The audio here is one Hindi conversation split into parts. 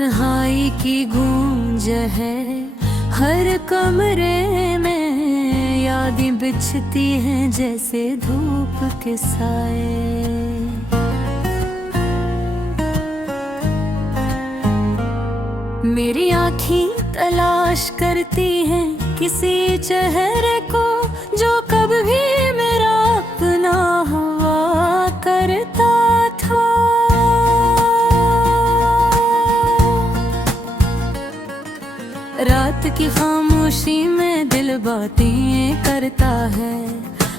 तन्हाई की गूंज है हर कमरे में, यादें बिछती हैं जैसे धूप के साए। मेरी आँखें तलाश करती हैं किसी चेहरे को जो कभी मेरा अपना हुआ करता था। रात की खामोशी में दिल बातें करता है,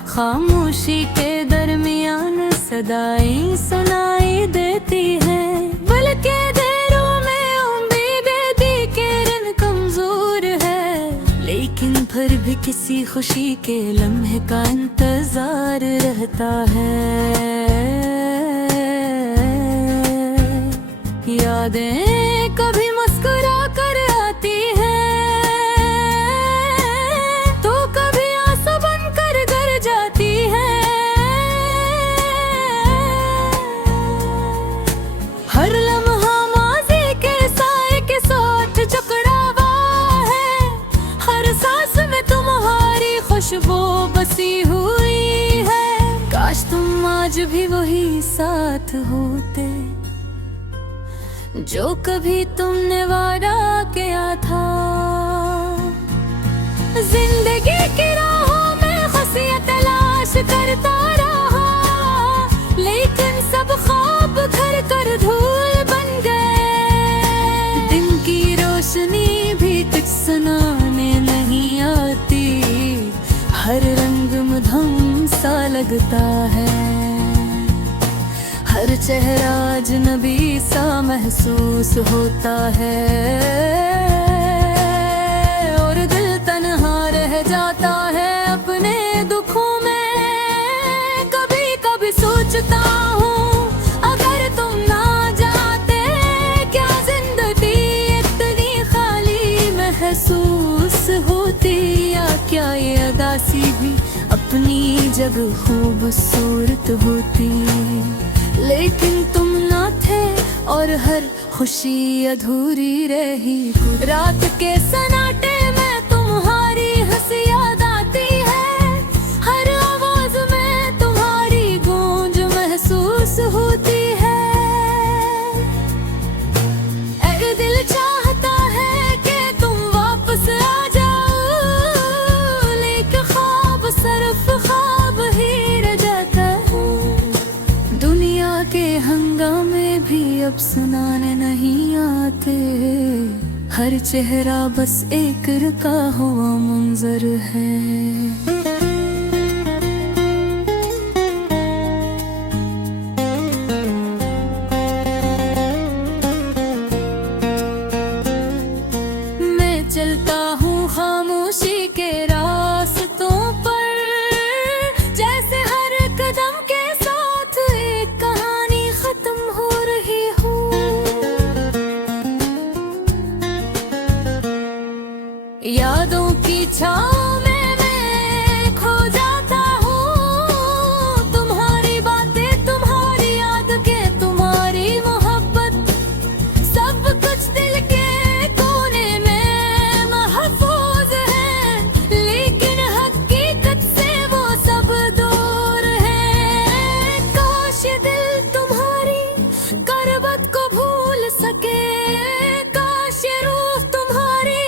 खामोशी के दरमियान सदाएं सुनाई देती है। बल्कि देरों में उम्मीदें दी किरण कमजोर है, लेकिन फिर भी किसी खुशी के लम्हे का इंतजार रहता है। यादें कभी मुस्कुरा कर आती हैं, तो कभी आंसू बनकर घर जाती हैं। हर लम्हा माज़ी के साए के साथ जकड़ा हुआ है, हर सांस में तुम्हारी खुशबू बसी हुई है। काश तुम आज भी वही साथ होते जो कभी तुमने वादा किया था। जिंदगी की राहों में खुशियां तलाश करता रहा, लेकिन सब ख्वाब घर कर धूल बन गए। दिन की रोशनी भी कुछ सुनाने नहीं आती, हर रंग मधुम सा लगता है। हर चेहरा अजनबी सा महसूस होता है, और दिल तन्हा रह जाता है अपने दुखों में। कभी कभी सोचता हूँ अगर तुम ना जाते, क्या जिंदगी इतनी खाली महसूस होती, या क्या ये अदासी भी अपनी जगह खूबसूरत होती। लेकिन तुम ना थे और हर खुशी अधूरी रही। रात के सन्नाटे में तुम्हारी हंसी याद आती है, हर आवाज में तुम्हारी गूंज महसूस होती है। ऐ दिल चाहता है कि तुम वापस आ जाओ, लेकिन ख्वाब सिर्फ ख्वाब ही रह जाता है। दुनिया के हंगामे भी अब सुनाने नहीं आते, हर चेहरा बस एक रुका हुआ मंजर है। मैं चलता हूँ खामोशी के रास्तों पर, जैसे हर कदम के साथ एक कहानी खत्म हो रही हो। यादों की छाँव में मैं खो जाता हूँ, तुम्हारी बातें, तुम्हारी याद के, तुम्हारी मोहब्बत, सब कुछ दिल के कोने में महफूज है। लेकिन हकीकत से वो सब दूर है। काश ये दिल तुम्हारी करबत को भूल सके, काश ये रूह तुम्हारी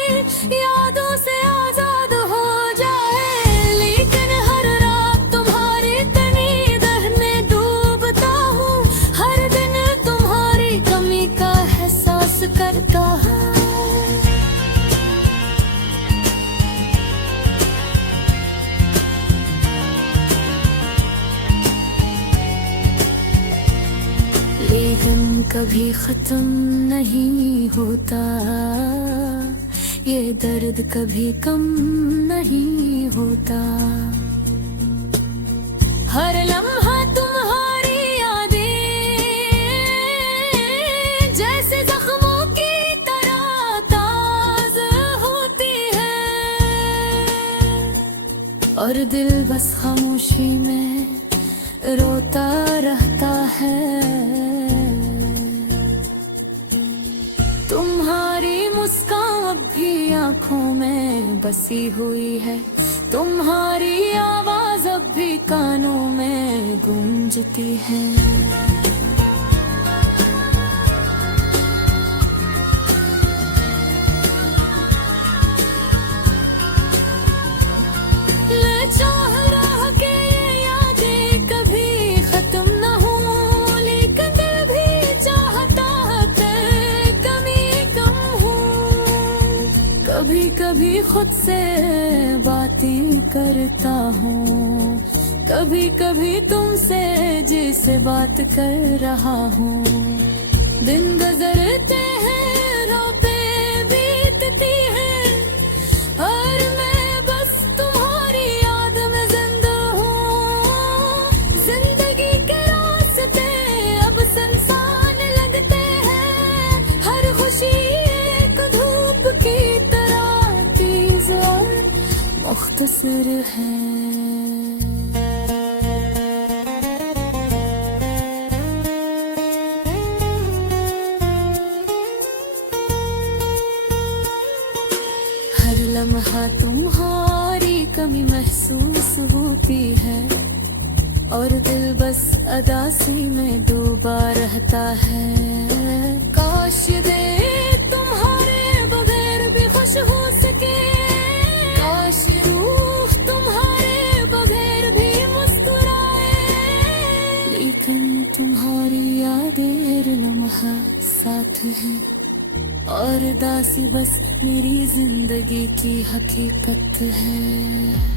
यादों से आजाद हो जाए। लेकिन हर रात तुम्हारी तनी दर में डूबता हूँ, हर दिन तुम्हारी कमी का एहसास करता हूँ। लेकिन कभी खत्म नहीं होता, ये दर्द कभी कम नहीं होता। हर लम्हा तुम्हारी यादें जैसे जख्मों की तरह ताज़ा होती है, और दिल बस खामोशी में रोता रहता है। तुम्हारी मुस्कान अब भी आंखों में बसी हुई है, तुम्हारी आवाज अब भी कानों में गूंजती है। मैं चाह रहा कि ये यादें कभी खत्म न हो, लेकिन दिल भी चाहता है कि कमी कम हो। कभी कभी खुद से बातें करता हूँ, कभी कभी तुमसे जिससे बात कर रहा हूँ। दिन गुजरते हैं, रातें बीतती हैं, और मैं बस तुम्हारी याद में जिंदा हूँ। जिंदगी के रास्ते अब सुनसान लगते हैं, हर खुशी एक धूप की तरह तेज और मुख्तसर है। हर लम्हा तुम्हारी कमी महसूस होती है, और दिल बस अदासी में डूबा रहता है। काश दे तुम्हारे बगैर भी खुश हो सके, काश रूह तुम्हारे बगैर भी मुस्कुराए, लेकिन तुम्हारी यादें हर लम्हा साथ है, और दासी बस मेरी जिंदगी की हकीकत है।